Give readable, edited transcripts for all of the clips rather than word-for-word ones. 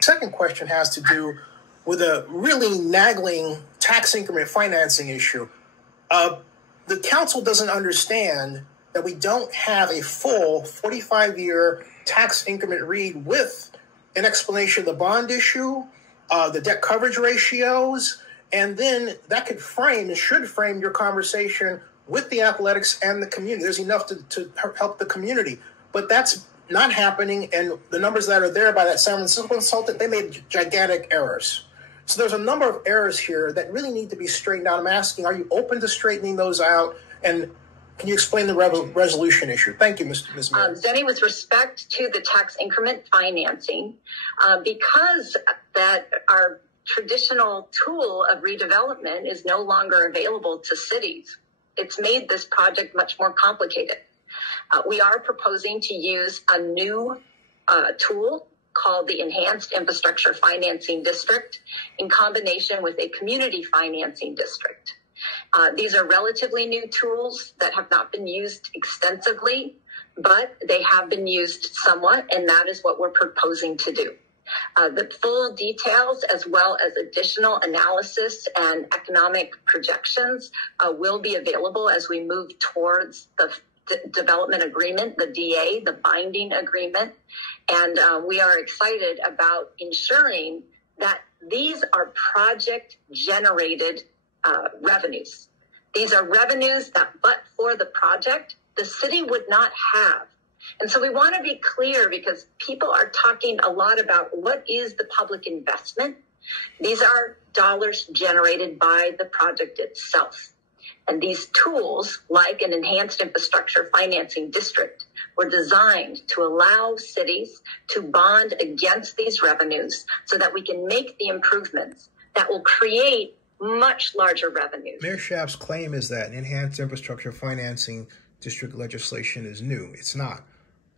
Second question has to do with a really nagging tax increment financing issue. The council doesn't understand that we don't have a full 45-year tax increment read with an explanation of the bond issue, the debt coverage ratios, and then that could frame and should frame your conversation with the athletics and the community. There's enough to help the community, but that's not happening. And the numbers that are there by that San Francisco consultant, they made gigantic errors. So there's a number of errors here that really need to be straightened out. I'm asking, are you open to straightening those out? And can you explain the resolution issue? Thank you, Ms. Mayor. Zennie, with respect to the tax increment financing, because that our traditional tool of redevelopment is no longer available to cities, it's made this project much more complicated. We are proposing to use a new tool called the Enhanced Infrastructure Financing District in combination with a community financing district. These are relatively new tools that have not been used extensively, but they have been used somewhat, and that is what we're proposing to do. The full details, as well as additional analysis and economic projections, will be available as we move towards the development agreement, the DA, the binding agreement. And we are excited about ensuring that these are project-generated revenues. These are revenues that, but for the project, the city would not have. And so we want to be clear, because people are talking a lot about what is the public investment. These are dollars generated by the project itself. And these tools, like an enhanced infrastructure financing district, were designed to allow cities to bond against these revenues so that we can make the improvements that will create much larger revenues. Mayor Schaaf's claim is that enhanced infrastructure financing district legislation is new. It's not.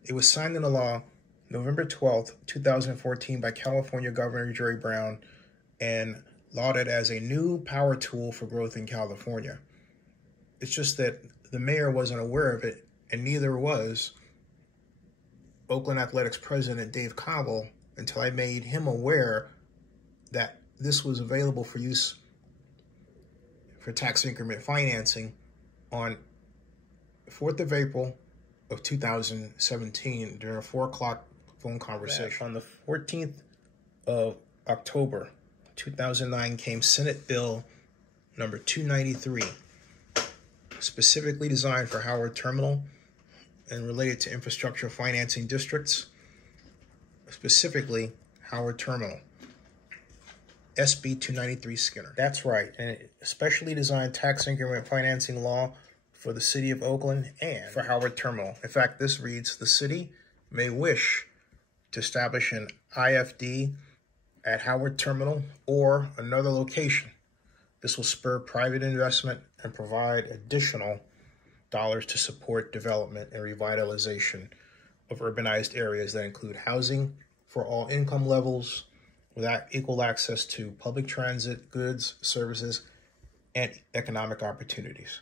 It was signed into law November 12th, 2014 by California Governor Jerry Brown and lauded as a new power tool for growth in California. It's just that the mayor wasn't aware of it, and neither was Oakland Athletics president Dave Cobble until I made him aware that this was available for use for tax increment financing on 4th of April of 2017 during a 4 o'clock phone conversation. On the 14th of October 2009 came Senate Bill number 293, specifically designed for Howard Terminal and related to infrastructure financing districts, specifically Howard Terminal. SB 293 Skinner. That's right, and a specially designed tax increment financing law for the City of Oakland and for Howard Terminal. In fact, this reads, the city may wish to establish an IFD at Howard Terminal or another location. This will spur private investment and provide additional dollars to support development and revitalization of urbanized areas that include housing for all income levels with equal access to public transit, goods, services, and economic opportunities.